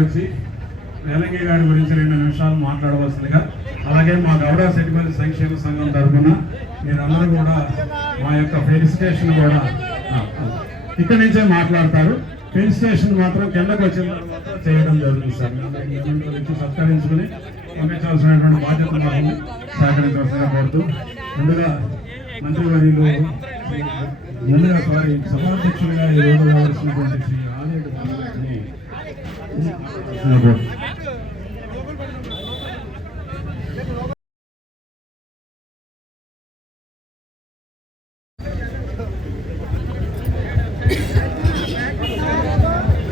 వచ్చి రేలంగి గారి గురించి 2 నిమిషాలు మాట్లాడవలసిందిగా, అలాగే మా గౌడ సెటిల్మెంట్ సంక్షేమ సంఘం తరఫున మీరందరూ కూడా మా యొక్క ఫెలిసిటేషన్ కూడా ఇక్కడి నుంచే మాట్లాడతారు. ఫెలిసిటేషన్ మాత్రం కిందకు వచ్చిన తర్వాత చేయడం జరుగుతుంది సార్. నుంచి సత్కరించుకుని పంపించాల్సినటువంటి బాధ్యత మాకు సహకరించవలసిందిగా కోరుతూ, ముందుగా మంత్రివర్యులు ముందుగా సభాధ్యక్షులుగా ఈ రోజు రావాల్సినటువంటి శ్రీ ఆలయ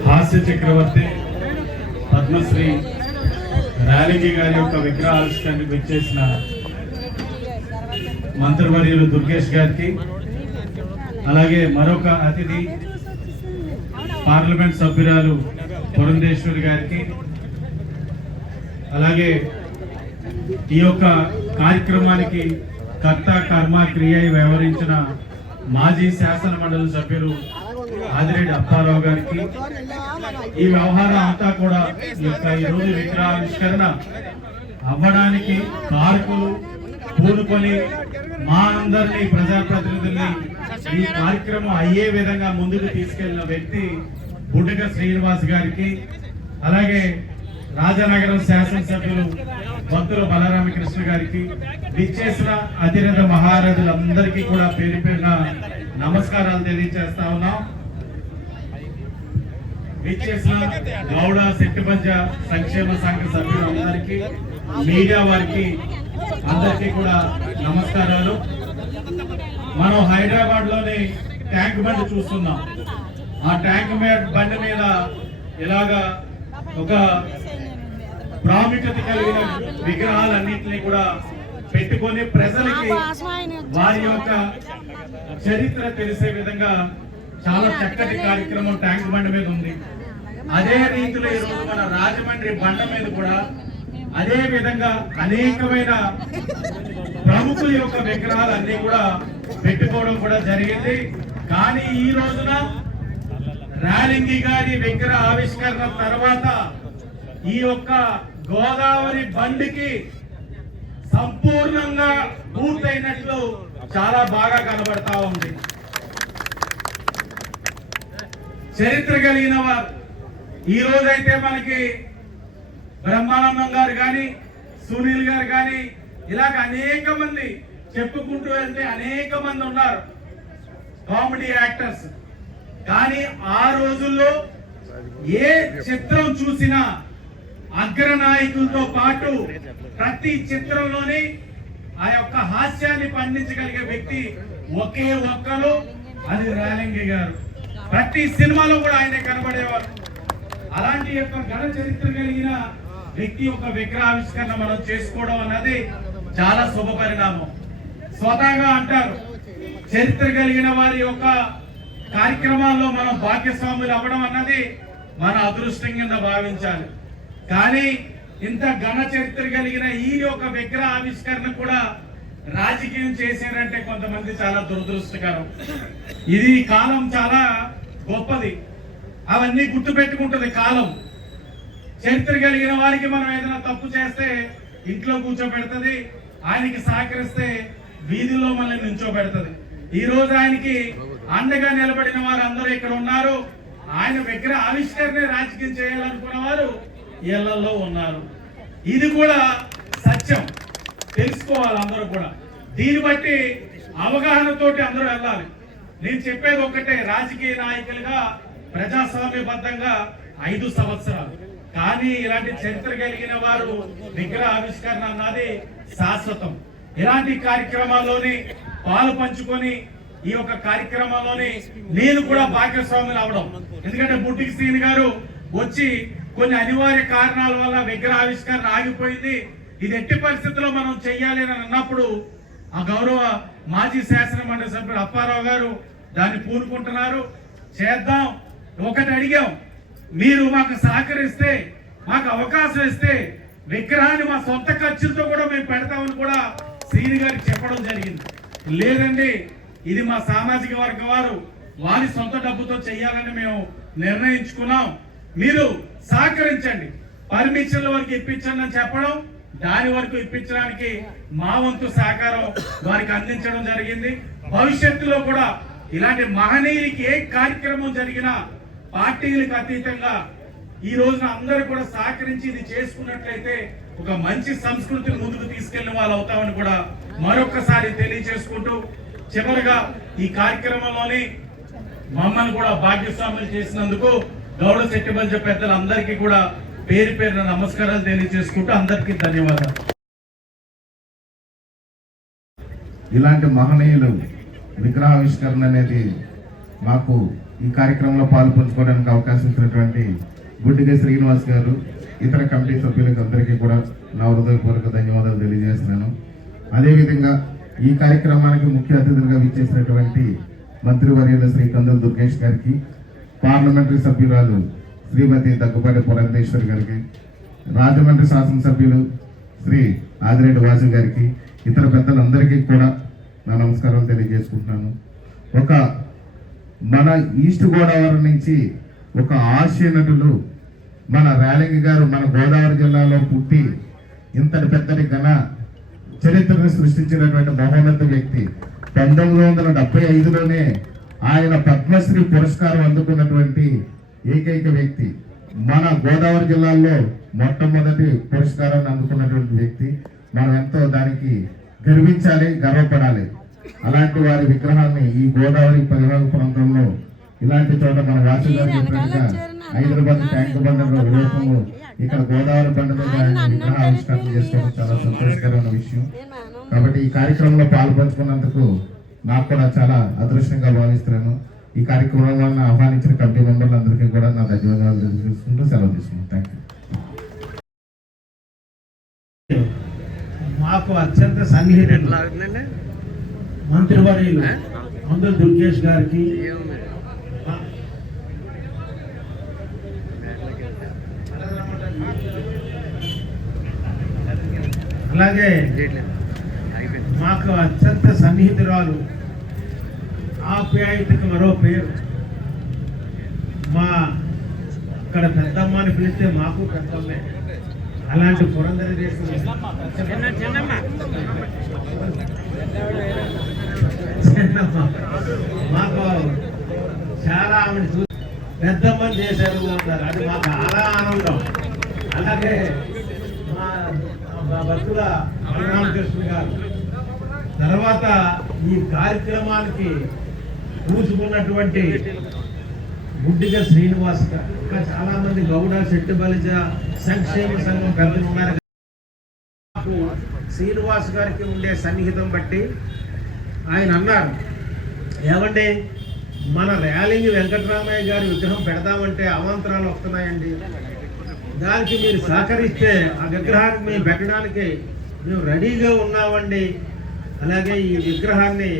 హాస్య చక్రవర్తి పద్మశ్రీ రేలంగి గారి యొక్క విగ్రహావిష్కరణకు విచ్చేసిన మంత్రివర్యులు దుర్గేష్ గారికి, అలాగే మరొక అతిథి పార్లమెంట్ సభ్యురాలు పురంధేశ్వరి గారికి, అలాగే ఈ యొక్క కార్యక్రమానికి కర్త కర్మ క్రియ వ్యవహరించిన మాజీ శాసన మండలి సభ్యులు ఆదిరెడ్డి అప్పారావు గారికి, ఈ వ్యవహారం అంతా కూడా ఈరోజు విగ్రహావిష్కరణ అవ్వడానికి కారకులు పూనుకొని మా అందరినీ ప్రజాప్రతినిధుల్ని ఈ కార్యక్రమం అయ్యే విధంగా ముందుకు తీసుకెళ్లిన వ్యక్తి బుడ్డక శ్రీనివాస్ గారికి, అలాగే రాజనగరం శాసనసభ్యులు భక్తుల బలరామకృష్ణ గారికి, విచ్చేసిన అతిరథ మహారథులందరికీ కూడా పేరు పేరున నమస్కారాలు తెలియజేస్తా ఉన్నాం. విచ్చేసిన గౌడ సెట్టిబంజ సంక్షేమ సంఘ సభ్యులందరికీ, మీడియా వారికి అందరికీ కూడా నమస్కారాలు. మనం హైదరాబాద్ లోని ట్యాంక్ బండ్ చూస్తున్నాం. ఆ ట్యాంక్ బండ్ మీద ఇలాగా ఒక ప్రాముఖ్యత కలిగిన విగ్రహాలన్నింటినీ కూడా పెట్టుకొని ప్రజలకి వారి యొక్క చరిత్ర తెలిసే విధంగా చాలా చక్కటి కార్యక్రమం ట్యాంక్ బండ్ మీద ఉంది. అదే రీతిలో ఈరోజు మన రాజమండ్రి బండ మీద కూడా అదే విధంగా అనేకమైన ప్రముఖుల యొక్క విగ్రహాలు అన్ని కూడా పెట్టుకోవడం కూడా జరిగింది. కానీ ఈ రోజున రేలంగి గారి విగ్రహ ఆవిష్కరణ తర్వాత ఈ యొక్క గోదావరి బండికి సంపూర్ణంగా పూర్తయినట్లు చాలా బాగా కనబడతా ఉంది. చరిత్ర కలిగిన వారు ఈ రోజైతే మనకి బ్రహ్మానందం గారు కానీ, సునీల్ గారు కానీ, ఇలాగ అనేక మంది చెప్పుకుంటూ వెళ్తే అనేక మంది ఉన్నారు కామెడీ యాక్టర్స్. కానీ ఆ రోజుల్లో ఏ చిత్రం చూసినా అగ్రనాయకులతో పాటు ప్రతి చిత్రంలోని ఆ యొక్క హాస్యాన్ని పండించగలిగే వ్యక్తి ఒకే ఒక్కరు, అది రేలంగి గారు. ప్రతి సినిమాలో కూడా ఆయనే కనబడేవారు. అలాంటి యొక్క ఘన చరిత్ర కలిగిన వ్యక్తి యొక్క విగ్రహావిష్కరణ మనం చేసుకోవడం అన్నది చాలా శుభ పరిణామం. స్వతహాగా అంటారు, చరిత్ర కలిగిన వారి యొక్క కార్యక్రమాల్లో మనం భాగ్యస్వాములు అవ్వడం అన్నది మన అదృష్టం కింద భావించాలి. కానీ ఇంత ఘన చరిత్ర కలిగిన ఈ యొక్క విగ్రహ ఆవిష్కరణ కూడా రాజకీయం చేశారంటే కొంతమంది చాలా దురదృష్టకరం. ఇది కాలం చాలా గొప్పది, అవన్నీ గుర్తు పెట్టుకుంటుంది కాలం. చరిత్ర కలిగిన వారికి మనం ఏదైనా తప్పు చేస్తే ఇంట్లో కూర్చోబెడుతుంది, ఆయనకి సహకరిస్తే వీధుల్లో మనల్ని నించోబెడుతుంది. ఈ రోజు ఆయనకి అండగా నిలబడిన వారు అందరూ ఇక్కడ ఉన్నారు. ఆయన విగ్రహ ఆవిష్కరణ రాజకీయం చేయాలనుకున్న వారు ఇళ్లలో ఉన్నారు. ఇది కూడా సత్యం, తెలుసుకోవాలి అందరూ కూడా. దీన్ని బట్టి అవగాహనతోటి అందరూ వెళ్ళాలి. నేను చెప్పేది ఒకటే, రాజకీయ నాయకులుగా ప్రజాస్వామ్యబద్ధంగా 5 సంవత్సరాలు, కానీ ఇలాంటి చరిత్ర కలిగిన వారు విగ్రహ ఆవిష్కరణ అన్నది శాశ్వతం. ఇలాంటి కార్యక్రమాల్లోని పాలు పంచుకొని ఈ యొక్క కార్యక్రమంలోని నేను కూడా భాగస్వాములు అవడం. ఎందుకంటే బుడ్డికి శ్రీని గారు వచ్చి కొన్ని అనివార్య కారణాల వల్ల విగ్రహ ఆవిష్కరణ ఆగిపోయింది. ఇది ఎట్టి పరిస్థితుల్లో మనం చెయ్యాలి అని అన్నప్పుడు ఆ గౌరవ మాజీ శాసన మండలి సభ్యుడు అప్పారావు గారు దాన్ని పూనుకుంటున్నారు. చేద్దాం. ఒకటి అడిగాం, మీరు మాకు సహకరిస్తే, మాకు అవకాశం ఇస్తే విగ్రహాన్ని మా సొంత ఖర్చులతో కూడా మేము పెడతామని కూడా శ్రీని గారికి చెప్పడం జరిగింది. లేదండి, ఇది మా సామాజిక వర్గం వారు వారి సొంత డబ్బుతో చెయ్యాలని మేము నిర్ణయించుకున్నాం. మీరు సహకరించండి. పర్మిషన్ల వరకు ఇప్పించండి అని చెప్పడం, దాని వరకు ఇప్పించడానికి మా వంతు సహకారం వారికి అందించడం జరిగింది. భవిష్యత్తులో కూడా ఇలాంటి మహనీయులకి ఏ కార్యక్రమం జరిగినా పార్టీలకు అతీతంగా ఈ రోజున అందరూ కూడా సహకరించి ఇది చేసుకున్నట్లయితే ఒక మంచి సంస్కృతిని ముందుకు తీసుకెళ్లిన వాళ్ళు అవుతామని కూడా మరొకసారి తెలియజేసుకుంటూ, చివరిగా ఈ కార్యక్రమంలోని మమ్మల్ని కూడా భాగ్యస్వాములు చేసినందుకు గౌడ సెట్టిబల్జ పెద్దలందరికీ కూడా పేరు పేరున నమస్కారాలు తెలియజేసుకుంటూ అందరికీ ధన్యవాదాలు. ఇలాంటి మహనీయులు విగ్రహావిష్కరణ అనేది మాకు ఈ కార్యక్రమంలో పాల్పంచుకోవడానికి అవకాశం ఇచ్చినటువంటి గుడ్డిగ శ్రీనివాస్ గారు, ఇతర కమిటీ సభ్యులకు అందరికీ కూడా నా హృదయపూర్వక ధన్యవాదాలు తెలియజేస్తున్నాను. అదేవిధంగా ఈ కార్యక్రమానికి ముఖ్య అతిథులుగా విచ్చేసినటువంటి మంత్రివర్యులు శ్రీ కందుల దుర్గేష్ గారికి, పార్లమెంటరీ సభ్యురాలు శ్రీమతి దగ్గుపాటి పురంధేశ్వరి గారికి, రాజమండ్రి శాసనసభ్యులు శ్రీ ఆదిరెడ్డి వాసు గారికి, ఇతర పెద్దలందరికీ కూడా నా నమస్కారాలు తెలియజేసుకుంటున్నాను. మన ఈస్ట్ గోదావరి నుంచి ఒక హాస్య నటులు మన రేలంగి గారు మన గోదావరి జిల్లాలో పుట్టి ఇంతటి పెద్దటి ఘన చరిత్రను సృష్టించినటువంటి మహోన్నత వ్యక్తి. 1975లోనే ఆయన పద్మశ్రీ పురస్కారం అందుకున్నటువంటి ఏకైక వ్యక్తి. మన గోదావరి జిల్లాలో మొట్టమొదటి పురస్కారాన్ని అందుకున్నటువంటి వ్యక్తి. మనం ఎంతో దానికి గర్వించాలి, గర్వపడాలి. అలాంటి వారి విగ్రహాన్ని ఈ గోదావరి పరివాహక ప్రాంతంలో ఇలాంటి చోట మన వాసు గారు చెప్పినట్టుగా హైదరాబాద్ ట్యాంక్ బండలో రూపంలో ఇక్కడ గోదావరి బండ మీద విగ్రహ ఆవిష్కరణ చేసుకోవడం చాలా సంతోషకరమైన విషయం. కాబట్టి ఈ కార్యక్రమంలో పాల్పంచుకున్నందుకు నాకు కూడా చాలా అదృష్టంగా భావిస్తున్నాను. ఈ కార్యక్రమాన్ని ఆహ్వానించిన కమిటీ మెంబర్లందరికీ కూడా నా ధన్యవాదాలు తెలియజేసుకుంటూ సెలవు తీసుకున్నాను. Thank you. మాకు అత్యంత సన్నిహితులు మంత్రివర్యులు కందుల దుర్గేష్ గారికి, అలాగే మాకు అత్యంత సన్నిహితురాలు, ఆప్యాయతకు మరో పేరు, మా ఇక్కడ పెద్దమ్మని పిలిస్తే మాకు పెద్దమ్మే, అలాంటి పురంధరేశ్వరి మాకు చాలా ఆమెను చూసి పెద్దమ్మని చేశారు అంటారు. అది మాకు చాలా ఆనందం. అలాగే మా భక్తుల బలరామకృష్ణ గారు, తర్వాత ఈ కార్యక్రమానికి కూర్చుకున్నటువంటి గుడ్డిగ శ్రీనివాస్ గారు, ఇంకా చాలా మంది గౌడ సెట్టిబలిజ సంక్షేమ సంఘం పెద్దలు ఉన్నారు. శ్రీనివాస్ గారికి ఉండే సన్నిహితం బట్టి ఆయన అన్నారు, ఏమంటే మన రేలంగి వెంకటరామయ్య గారి విగ్రహం పెడదామంటే అవాంతరాలు వస్తున్నాయండి, దానికి మీరు సహకరిస్తే ఆ విగ్రహాన్ని మేము పెట్టడానికి మేము రెడీగా ఉన్నామండి. అలాగే ఈ విగ్రహాన్ని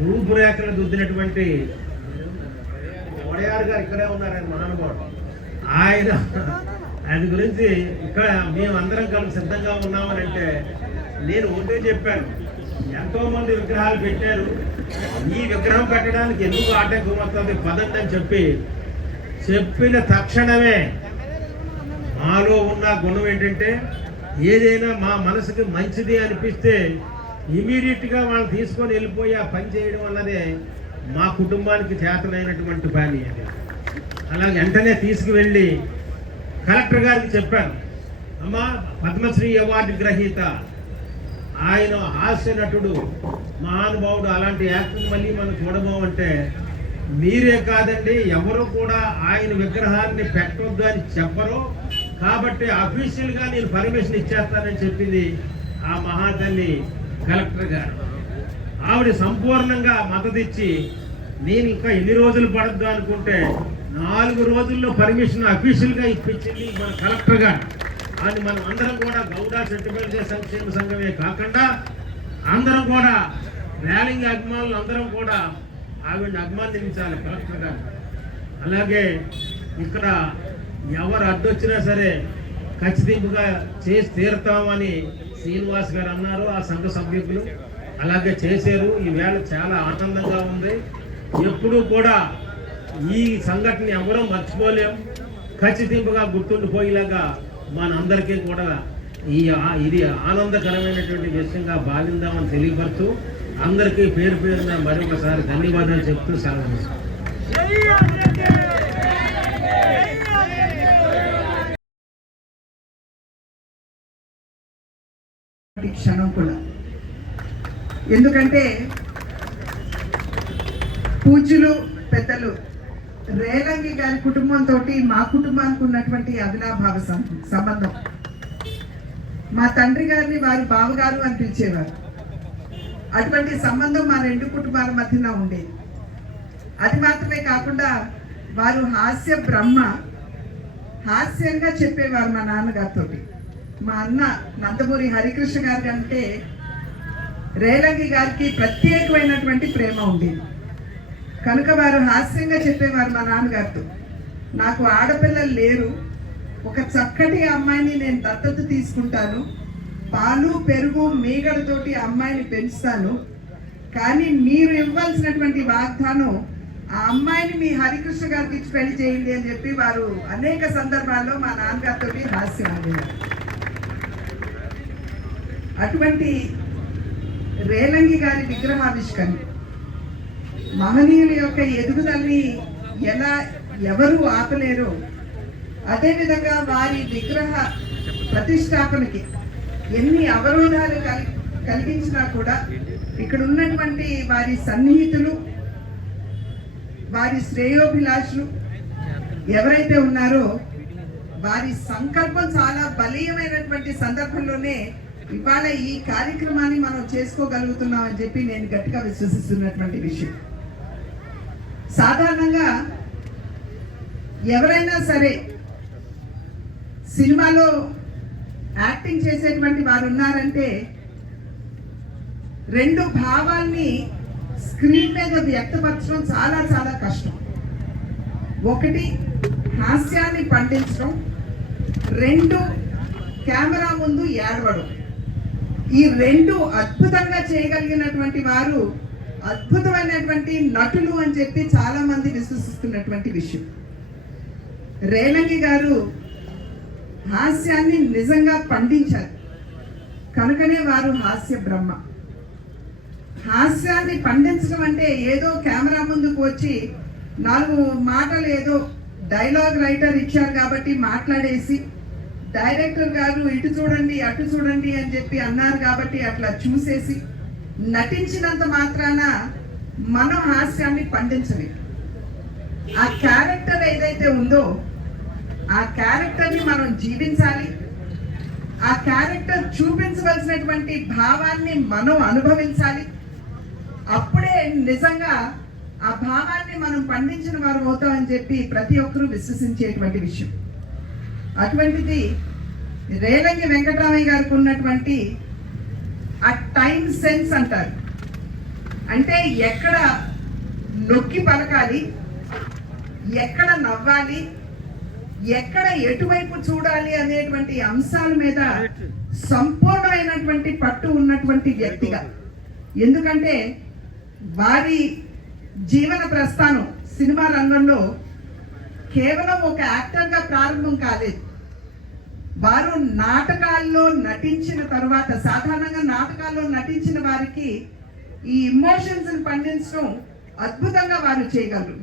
రూపురేఖలు దిద్దినటువంటి వడయారు గారు ఇక్కడే ఉన్నారని మహానుభావుడు, ఆయన అది గురించి ఇక్కడ మేమందరం కలిసి సిద్ధంగా ఉన్నామని అంటే నేను ఒకటే చెప్పాను, ఎంతో మంది విగ్రహాలు పెట్టారు, ఈ విగ్రహం పెట్టడానికి ఎందుకు ఆటంకం వస్తుంది పదండి అని చెప్పిన తక్షణమే మాలో ఉన్న గుణం ఏంటంటే ఏదైనా మా మనసుకి మంచిది అనిపిస్తే ఇమీడియట్గా వాళ్ళు తీసుకొని వెళ్ళిపోయి ఆ పని చేయడం వల్లనే మా కుటుంబానికి చేతనైనటువంటి పని అది. అలాగే వెంటనే తీసుకువెళ్ళి కలెక్టర్ గారికి చెప్పాను, అమ్మా పద్మశ్రీ అవార్డు గ్రహీత ఆయన హాస్య నటుడు మహానుభావుడు, అలాంటి యాక్టింగ్ మళ్ళీ మనం చూడబోమంటే మీరే కాదండి ఎవరు కూడా ఆయన విగ్రహాన్ని పెట్టొద్దు అని చెప్పరు, కాబట్టి అఫీషియల్గా నేను పర్మిషన్ ఇచ్చేస్తానని చెప్పింది ఆ మహాతల్లి కలెక్టర్ గారు. ఆవిడ సంపూర్ణంగా మద్దతు ఇచ్చి నేను ఇంకా ఎన్ని రోజులు పడద్దు అనుకుంటే 4 రోజుల్లో పర్మిషన్ అఫీషియల్గా ఇప్పించింది మన కలెక్టర్ గారు. అది మనం అందరం కూడా గౌడ సెట్టిబలిజ సంక్షేమ సంఘమే కాకుండా అందరం కూడా రేలంగి అభిమానులు అందరం కూడా ఆవిడని అభిమానించాలి కలెక్టర్ గారు. అలాగే ఇక్కడ ఎవరు అడ్డొచ్చినా సరే ఖచ్చితంగా చేసి తీరుతామని శ్రీనివాస్ గారు అన్నారు, ఆ సంఘ సభ్యులు అలాగే చేశారు. ఈవేళ చాలా ఆనందంగా ఉంది. ఎప్పుడూ కూడా ఈ సంఘటన ఎవరూ మర్చిపోలేం. ఖచ్చితంగా గుర్తుండిపోయేలాగా మనందరికీ కూడా ఇది ఆనందకరమైనటువంటి విషయంగా భావిందామని తెలియపరుస్తూ అందరికీ పేరు పేరున మరొకసారి ధన్యవాదాలు చెప్తూ సెలవు. క్షణం కూడా, ఎందుకంటే పూజ్యులు పెద్దలు రేలంగి గారి కుటుంబంతో మా కుటుంబానికి ఉన్నటువంటి అవినాభావ సంబంధం. మా తండ్రి గారిని వారి బావగారు అని పిలిచేవారు. అటువంటి సంబంధం మా రెండు కుటుంబాల మధ్యన ఉండేది. అది మాత్రమే కాకుండా వారు హాస్య బ్రహ్మ, హాస్యంగా చెప్పేవారు మా నాన్నగారితో. మా అన్న నందమూరి హరికృష్ణ గారి అంటే రేలంగి గారికి ప్రత్యేకమైనటువంటి ప్రేమ ఉండేది. కనుక వారు హాస్యంగా చెప్పేవారు మా నాన్నగారితో, నాకు ఆడపిల్లలు లేరు, ఒక చక్కటి అమ్మాయిని నేను దత్తత తీసుకుంటాను, పాలు పెరుగు మీగడతోటి అమ్మాయిని పెంచుతాను, కానీ మీరు ఇవ్వాల్సినటువంటి వాగ్దానం ఆ అమ్మాయిని మీ హరికృష్ణ గారికి ఇచ్చి పెళ్లి చేయండి అని చెప్పి వారు అనేక సందర్భాల్లో మా నాన్నగారితో హాస్యం ఆడేవారు. అటువంటి రేలంగి గారి విగ్రహావిష్కరణ మహనీయుల యొక్క ఎదుగుదలని ఎవరు ఆపలేరో, అదేవిధంగా వారి విగ్రహ ప్రతిష్టాపనకి ఎన్ని అవరోధాలు కలిగించినా కూడా ఇక్కడ ఉన్నటువంటి వారి సన్నిహితులు, వారి శ్రేయోభిలాషులు ఎవరైతే ఉన్నారో వారి సంకల్పం చాలా బలీయమైనటువంటి సందర్భంలోనే ఇవాళ ఈ కార్యక్రమాన్ని మనం చేసుకోగలుగుతున్నాం అని చెప్పి నేను గట్టిగా విశ్వసిస్తున్నటువంటి విషయం. సాధారణంగా ఎవరైనా సరే సినిమాలో యాక్టింగ్ చేసేటువంటి వారు ఉన్నారంటే రెండు భావాల్ని స్క్రీన్ మీద వ్యక్తపరచడం చాలా చాలా కష్టం. ఒకటి హాస్యాన్ని పండించడం, రెండు కెమెరా ముందు ఏడవడం. ఈ రెండు అద్భుతంగా చేయగలిగినటువంటి వారు అద్భుతమైనటువంటి నటులు అని చెప్పి చాలా మంది విశ్వసిస్తున్నటువంటి విషయం. రేలంగి గారు హాస్యాన్ని నిజంగా పండించారు కనుకనే వారు హాస్య బ్రహ్మ. హాస్యాన్ని పండించడం అంటే ఏదో కెమెరా ముందుకు వచ్చి నాలుగు మాటలు ఏదో డైలాగ్ రైటర్ ఇచ్చారు కాబట్టి మాట్లాడేసి, డైరెక్టర్ గారు ఇటు చూడండి అటు చూడండి అని చెప్పి అన్నారు కాబట్టి అట్లా చూసేసి నటించినంత మాత్రాన మనం హాస్యాన్ని పండించలేదు. ఆ క్యారెక్టర్ ఏదైతే ఉందో ఆ క్యారెక్టర్ని మనం జీవించాలి. ఆ క్యారెక్టర్ చూపించవలసినటువంటి భావాన్ని మనం అనుభవించాలి. అప్పుడే నిజంగా ఆ భావాన్ని మనం పండించిన వారు అవుతామని చెప్పి ప్రతి ఒక్కరూ విశ్వసించేటువంటి విషయం. అటువంటిది రేలంగి వెంకటరామయ్య గారికి ఉన్నటువంటి ఆ టైం సెన్స్ అంటారు. అంటే ఎక్కడ నొక్కి పలకాలి, ఎక్కడ నవ్వాలి, ఎక్కడ ఎటువైపు చూడాలి అనేటువంటి అంశాల మీద సంపూర్ణమైనటువంటి పట్టు ఉన్నటువంటి వ్యక్తిగా. ఎందుకంటే వారి జీవన ప్రస్థానం సినిమా రంగంలో కేవలం ఒక యాక్టర్గా ప్రారంభం కాలేదు. వారు నాటకాల్లో నటించిన తర్వాత, సాధారణంగా నాటకాల్లో నటించిన వారికి ఈ ఇమోషన్స్ పండించడం అద్భుతంగా వారు చేయగలరు.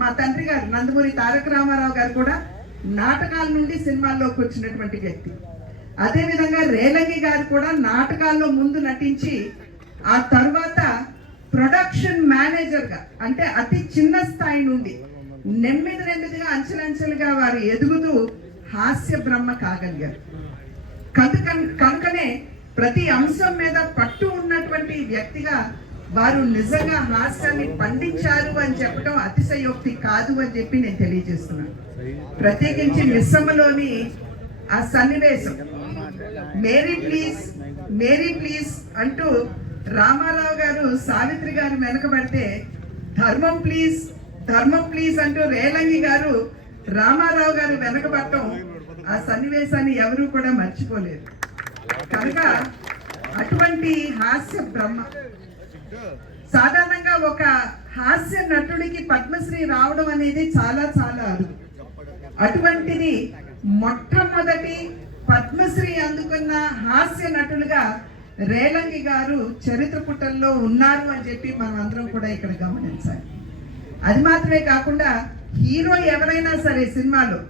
మా తండ్రి గారు నందమూరి తారక రామారావు గారు కూడా నాటకాల నుండి సినిమాల్లోకి వచ్చినటువంటి వ్యక్తి. అదేవిధంగా రేలంగి గారు కూడా నాటకాల్లో ముందు నటించి ఆ తర్వాత ప్రొడక్షన్ మేనేజర్గా, అంటే అతి చిన్న స్థాయి నుండి నెమ్మదిగా అంచెలంచెలుగా వారు ఎదుగుతూ హాస్య బ్రహ్మ కాగలిగారు. కనుకనే ప్రతి అంశం మీద పట్టు ఉన్నటువంటి వ్యక్తిగా వారు నిజంగా హాస్యాన్ని పండించారు అని చెప్పడం అతిశయోక్తి కాదు అని చెప్పి నేను తెలియజేస్తున్నాను. ప్రత్యేకించి మిస్సమ్మలోని ఆ సన్నివేశం, మేరీ ప్లీజ్ మేరీ ప్లీజ్ అంటూ రామారావు గారు సావిత్రి గారు వెనకబడితే ధర్మం ప్లీజ్ ధర్మం ప్లీజ్ అంటూ రేలంగి గారు రామారావు గారు వెనకబడటం, ఆ సన్నివేశాన్ని ఎవరూ కూడా మర్చిపోలేరు. కనుక అటువంటి హాస్య బ్రహ్మ. సాధారణంగా ఒక హాస్య నటుడికి పద్మశ్రీ రావడం అనేది చాలా చాలా అరుదు. అటువంటిది మొట్టమొదటి పద్మశ్రీ అందుకున్న హాస్య నటులుగా రేలంగి గారు చరిత్ర పుటల్లో ఉన్నారు అని చెప్పి మనం అందరం కూడా ఇక్కడ గమనించాలి. అది మాత్రమే కాకుండా హీరో ఎవరైనా సరే సినిమాలో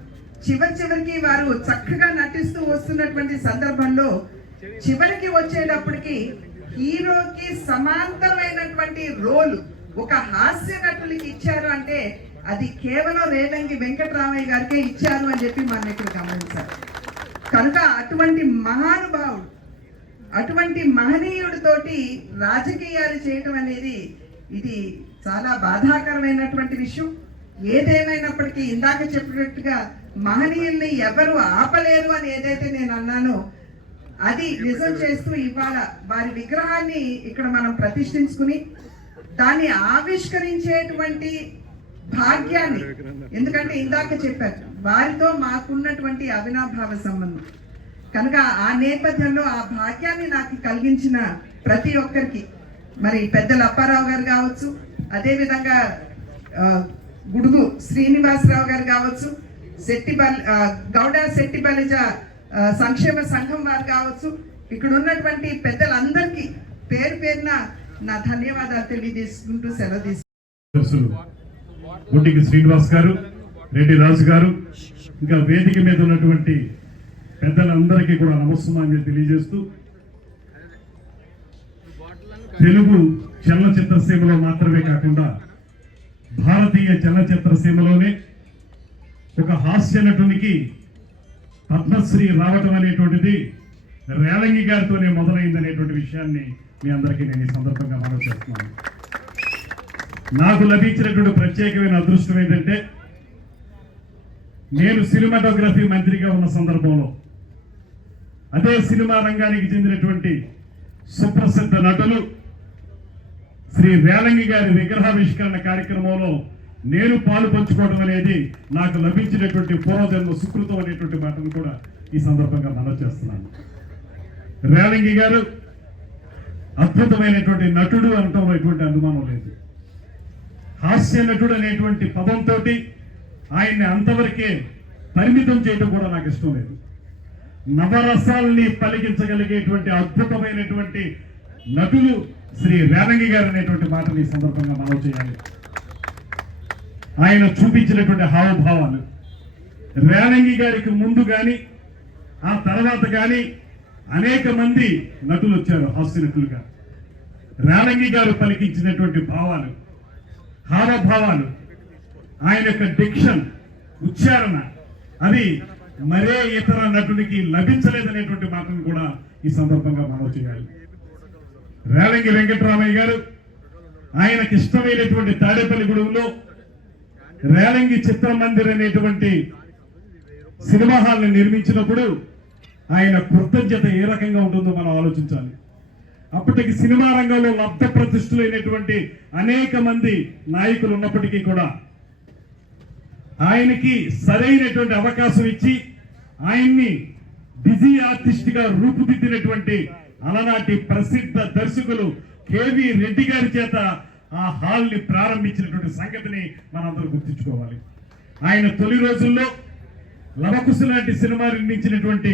చివరికి వారు చక్కగా నటిస్తూ వస్తున్నటువంటి సందర్భంలో చివరికి వచ్చేటప్పటికి హీరోకి సమాంతరమైనటువంటి రోల్ ఒక హాస్య నటులకి ఇచ్చారు అంటే అది కేవలం రేలంగి వెంకటరామయ్య గారికే ఇచ్చారు అని చెప్పి మనం ఇక్కడ గమనించాలి. కనుక అటువంటి మహానుభావుడు, అటువంటి మహనీయుడితోటి రాజకీయాలు చేయటం అనేది ఇది చాలా బాధాకరమైనటువంటి విషయం. ఏదేమైనప్పటికీ ఇందాక చెప్పినట్టుగా మహనీయుల్ని ఎవరు ఆపలేరు అని ఏదైతే నేను అన్నానో అది నిజం చేస్తూ ఇవాళ వారి విగ్రహాన్ని ఇక్కడ మనం ప్రతిష్ఠించుకుని దాన్ని ఆవిష్కరించేటువంటి భాగ్యాన్ని, ఎందుకంటే ఇందాక చెప్పారు వారితో మాకున్నటువంటి అవినాభావ సంబంధం కనుక ఆ నేపథ్యంలో ఆ భాగ్యాన్ని నాకు కలిగించిన ప్రతి ఒక్కరికి, మరి పెద్దల అప్పారావు గారు కావచ్చు, అదేవిధంగా గుడుగు శ్రీనివాసరావు గారు కావచ్చు, గౌడ శెట్టి బలిజ సంక్షేమ సంఘం వారు కావచ్చు, ఇక్కడ ఉన్నటువంటి పెద్దలందరికీ పేరు పేరున నా ధన్యవాదాలు తెలియజేసుకుంటూ సెలవు తీసుకుంటున్నాను. గుంటికి శ్రీనివాస్ గారు, రెడ్డి రాజు గారు, ఇంకా వేదిక మీద ఉన్నటువంటి పెద్దలందరికీ కూడా నమస్కారం తెలియజేస్తూ, తెలుగు చలనచిత్ర సీమలో మాత్రమే కాకుండా భారతీయ చలనచిత్ర సీమలోనే ఒక హాస్య నటునికి పద్మశ్రీ రావటం అనేటువంటిది రేలంగి గారితోనే మొదలైందనేటువంటి విషయాన్ని మీ అందరికీ నేను ఈ సందర్భంగా మనవి చేస్తున్నాను. నాకు లభించినటువంటి ప్రత్యేకమైన అదృష్టం ఏంటంటే, నేను సినిమాటోగ్రఫీ మంత్రిగా ఉన్న సందర్భంలో అదే సినిమా రంగానికి చెందినటువంటి సుప్రసిద్ధ నటులు శ్రీ రేలంగి గారి విగ్రహావిష్కరణ కార్యక్రమంలో నేను పాలు పంచుకోవడం అనేది నాకు లభించినటువంటి పూర్వజన్మ సుకృతం అనేటువంటి మాటను కూడా ఈ సందర్భంగా మనవి చేస్తున్నాను. రేలంగి గారు అద్భుతమైనటువంటి నటుడు అనటంలో ఎటువంటి అనుమానం లేదు. హాస్య నటుడు అనేటువంటి పదంతో ఆయన్ని అంతవరకే పరిమితం చేయడం కూడా నాకు ఇష్టం లేదు. నవరసాల్ని పలికించగలిగేటువంటి అద్భుతమైనటువంటి నటులు శ్రీ రేలంగి గారు అనేటువంటి మాటలు ఈ సందర్భంగా మనం చేయాలి. ఆయన చూపించినటువంటి హావభావాలు, రేలంగి గారికి ముందు కానీ ఆ తర్వాత కానీ అనేక మంది నటులు వచ్చారు హాస్య నటులుగా. రేలంగి గారు పలికించినటువంటి భావాలు, హావభావాలు, ఆయన యొక్క డిక్షన్, ఉచ్చారణ, అది మరే ఇతర నటునికి లభించలేదనేటువంటి మాటను కూడా ఈ సందర్భంగా మనం చేయాలి. రేలంగి వెంకటరామయ్య గారు ఆయనకి ఇష్టమైనటువంటి తాడేపల్లిగూడెంలో రేలంగి చిత్రమందిర్ అనేటువంటి సినిమా హాల్ని నిర్మించినప్పుడు ఆయన కృతజ్ఞత ఏ రకంగా ఉంటుందో మనం ఆలోచించాలి. అప్పటికి సినిమా రంగంలో లబ్ధ ప్రతిష్ఠులైనటువంటి అనేక మంది నాయకులు ఉన్నప్పటికీ కూడా ఆయనకి సరైనటువంటి అవకాశం ఇచ్చి ఆయన్ని బిజీ ఆర్టిస్ట్ గా రూపుదిద్దినటువంటి అలనాటి ప్రసిద్ధ దర్శకులు కేవీ రెడ్డి గారి చేత ఆ హాల్ ని ప్రారంభించినటువంటి సంగతిని మనందరూ గుర్తించుకోవాలి. ఆయన తొలి రోజుల్లో లవకుశ లాంటి సినిమా నిర్మించినటువంటి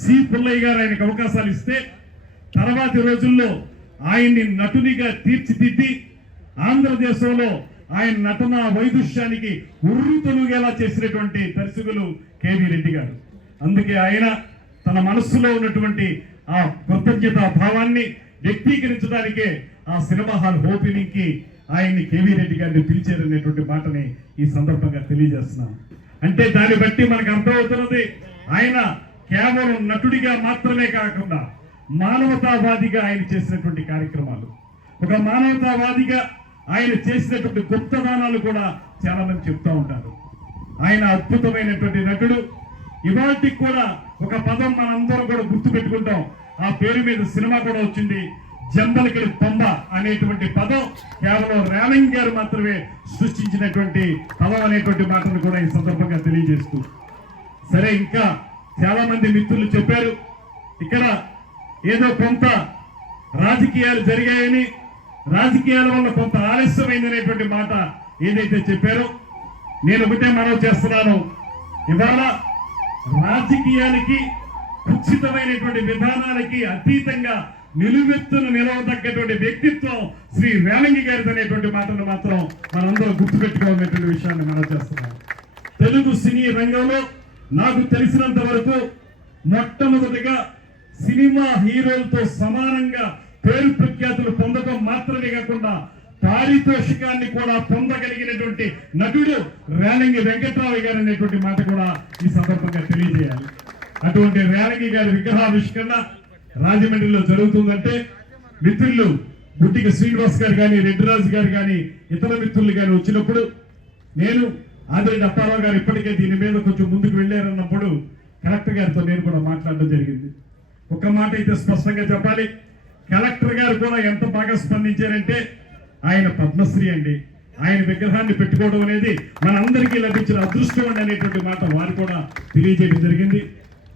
సి పుల్లయ్య గారు ఆయనకు అవకాశాలు ఇస్తే, తర్వాతి రోజుల్లో ఆయన్ని నటునిగా తీర్చిదిద్ది ఆంధ్రదేశంలో ఆయన నటన వైదుష్యానికి ఉర్రు తొలుగేలా చేసినటువంటి దర్శకులు కేవీ రెడ్డి గారు. అందుకే ఆయన తన మనస్సులో ఉన్నటువంటి ఆ కృతజ్ఞత భావాన్ని వ్యక్తీకరించడానికే ఆ సినిమా హాల్ ఓపెనింగ్ కి ఆయన్ని కేవీ రెడ్డి గారిని పిలిచారనేటువంటి మాటని ఈ సందర్భంగా తెలియజేస్తున్నాను. అంటే దాన్ని బట్టి మనకు అర్థమవుతున్నది, ఆయన కేవలం నటుడిగా మాత్రమే కాకుండా మానవతావాదిగా ఆయన చేసినటువంటి కార్యక్రమాలు, ఒక మానవతావాదిగా ఆయన చేసినటువంటి గుప్తదానాలు కూడా చాలా మంది చెప్తూ ఉంటారు. ఆయన అద్భుతమైనటువంటి నటుడు. ఇవాటికి కూడా ఒక పదం మనందరం కూడా గుర్తు పెట్టుకుంటాం, ఆ పేరు మీద సినిమా కూడా వచ్చింది, జంబలకిడి పంబ అనేటువంటి పదం కేవలం రేలంగి గారు మాత్రమే సృష్టించినటువంటి పదం అనేటువంటి మాటను కూడా ఈ సందర్భంగా తెలియజేస్తూ, సరే ఇంకా చాలా మంది మిత్రులు చెప్పారు ఇక్కడ ఏదో కొంత రాజకీయాలు జరిగాయని, రాజకీయాల వల్ల కొంత ఆలస్యమైందనేటువంటి మాట ఏదైతే చెప్పారో, నేను ఒకటే మనవి చేస్తున్నాను, ఇవాళ రాజకీయాలకి కుచితమైనటువంటి విధానాలకి అతీతంగా నిలువెత్తును నిలవదగ్గటువంటి వ్యక్తిత్వం శ్రీ రేలంగి గారిది అనేటువంటి మాటను మాత్రం మనందరం గుర్తుపెట్టుకోవాలనేటువంటి విషయాన్ని మనం చేస్తున్నాం. తెలుగు సినీ రంగంలో నాకు తెలిసినంత వరకు మొట్టమొదటిగా సినిమా హీరోలతో సమానంగా పేరు ప్రఖ్యాతులు పొందడం మాత్రమే కాకుండా పారితోషికాన్ని కూడా పొందగలిగినటువంటి నటుడు రేలంగి వెంకట్రామయ్య గారు అనేటువంటి మాట కూడా ఈ సందర్భంగా తెలియజేయాలి. అటువంటి రేలంగి గారి విగ్రహావిష్కరణ రాజమండ్రిలో జరుగుతుందంటే మిత్రులు గుట్టిక శ్రీనివాస్ గారు కానీ, రెడ్డిరాజు గారు కానీ, ఇతర మిత్రులు కానీ వచ్చినప్పుడు నేను ఆదిరెడ్డి అప్పారావు గారు ఇప్పటికే దీని మీద కొంచెం ముందుకు వెళ్ళారన్నప్పుడు కలెక్టర్ గారితో నేను కూడా మాట్లాడడం జరిగింది. ఒక మాట అయితే స్పష్టంగా చెప్పాలి, కలెక్టర్ గారు కూడా ఎంత బాగా స్పందించారంటే ఆయన పద్మశ్రీ అండి, ఆయన విగ్రహాన్ని పెట్టుకోవడం అనేది మనందరికీ లభించిన అదృష్టం అండి అనేటువంటి మాట వారు కూడా తెలియజేయడం జరిగింది.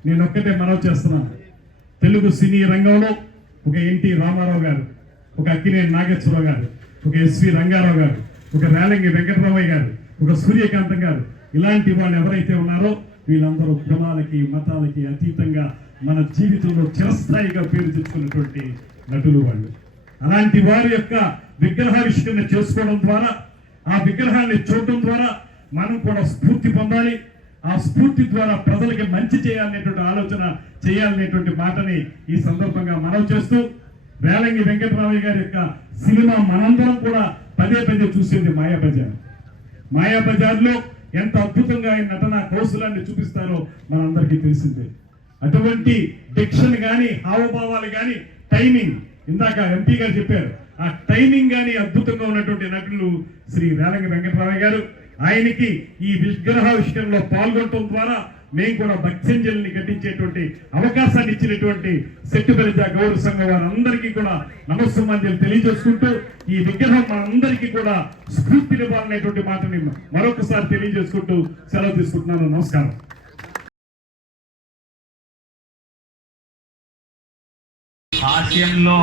నేను ఒక్కటే మనవి చేస్తున్నాను, తెలుగు సినీ రంగంలో ఒక ఎన్టీ రామారావు గారు, ఒక అక్కినేని నాగేశ్వరరావు గారు, ఒక ఎస్వి రంగారావు గారు, ఒక రేలంగి వెంకటరామయ్య గారు, ఒక సూర్యకాంతం గారు, ఇలాంటి వాళ్ళు ఎవరైతే ఉన్నారో వీళ్ళందరూ కులాలకి మతాలకి అతీతంగా మన జీవితంలో చిరస్థాయిగా పేరు తెచ్చుకున్నటువంటి నటులు వాళ్ళు. అలాంటి వారి యొక్క విగ్రహావిష్కరణ చేసుకోవడం ద్వారా, ఆ విగ్రహాన్ని చూడటం ద్వారా మనం కూడా స్ఫూర్తి పొందాలి. ఆ స్ఫూర్తి ద్వారా ప్రజలకి మంచి చేయాలనేటువంటి ఆలోచన చేయాలనేటువంటి మాటని ఈ సందర్భంగా మనవి చేస్తూ, రేలంగి వెంకటరామయ్య గారి యొక్క సినిమా మనందరం కూడా పదే పదే చూసేది మాయాబజార్. మాయాబజార్లో ఎంత అద్భుతంగా ఆయన నటన కౌశలాన్ని చూపిస్తారో మనందరికీ తెలిసిందే. అటువంటి డిక్షన్ కానీ, హావభావాలు కానీ, టైమింగ్, ఇందాక ఎంపీ గారు చెప్పారు, ఆ టైమింగ్ కానీ అద్భుతంగా ఉన్నటువంటి నటులు శ్రీ రేలంగి వెంకటరామయ్య గారు. ఆయనకి ఈ విగ్రహావిష్కరణలో పాల్గొనడం ద్వారా మేము కూడా భక్త్యంజలిని ఘటించేటువంటి అవకాశాన్ని ఇచ్చినటువంటి సెట్టుబెలిజ గౌరవ సంఘం వారందరికీ కూడా నమస్సుమాంజలి తెలియజేసుకుంటూ, ఈ విగ్రహం మనందరికీ కూడా స్ఫూర్తినివ్వాలనేటువంటి మాటని మరొకసారి తెలియజేసుకుంటూ సెలవు తీసుకుంటున్నాను. నమస్కారం. హాస్యంలో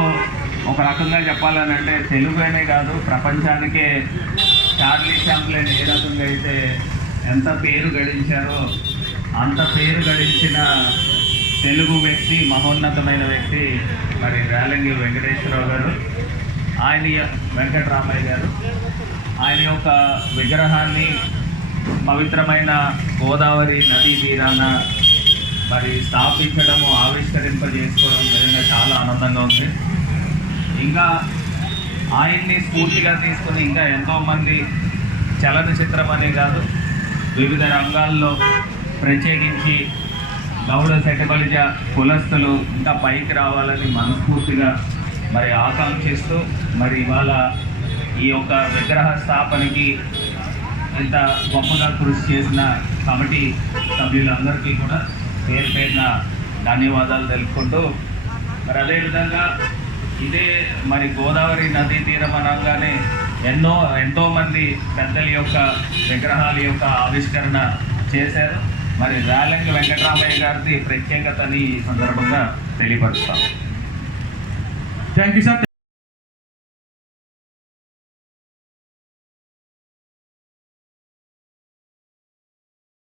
ఒక రకంగా చెప్పాలని అంటే తెలుగునే కాదు ప్రపంచానికే చార్లీ చాప్లిన్ ఏ రకంగా అయితే ఎంత పేరు గడించారో అంత పేరు గడించిన తెలుగు వ్యక్తి, మహోన్నతమైన వ్యక్తి మరి రేలంగి వెంకటేశ్వరరావు గారు, ఆయన వెంకటరామయ్య గారు. ఆయన యొక్క విగ్రహాన్ని పవిత్రమైన గోదావరి నదీ తీరాన మరి స్థాపించడము, ఆవిష్కరింపజేసుకోవడం నిజంగా చాలా ఆనందంగా ఉంది. ఇంకా ఆయన్ని స్ఫూర్తిగా తీసుకుని ఇంకా ఎంతోమంది చలనచిత్రం అనే కాదు వివిధ రంగాల్లో ప్రత్యేకించి గౌడ సెట్టబలిజ కులస్తులు ఇంకా పైకి రావాలని మనస్ఫూర్తిగా మరి ఆకాంక్షిస్తూ మరి ఇవాళ ఈ యొక్క విగ్రహ స్థాపనకి ఇంత గొప్పగా కృషి చేసిన కమిటీ సభ్యులందరికీ కూడా పేరు పేరున ధన్యవాదాలు తెలుపుకుంటూ మరి అదేవిధంగా ఇదే మరి గోదావరి నదీ తీరం అనగానే ఎంతోమంది పెద్దల యొక్క విగ్రహాల యొక్క ఆవిష్కరణ చేశారు. మరి రేలంగి వెంకటరామయ్య గారిది ప్రత్యేకతని ఈ సందర్భంగా తెలియపరుస్తాం. Thank you sir.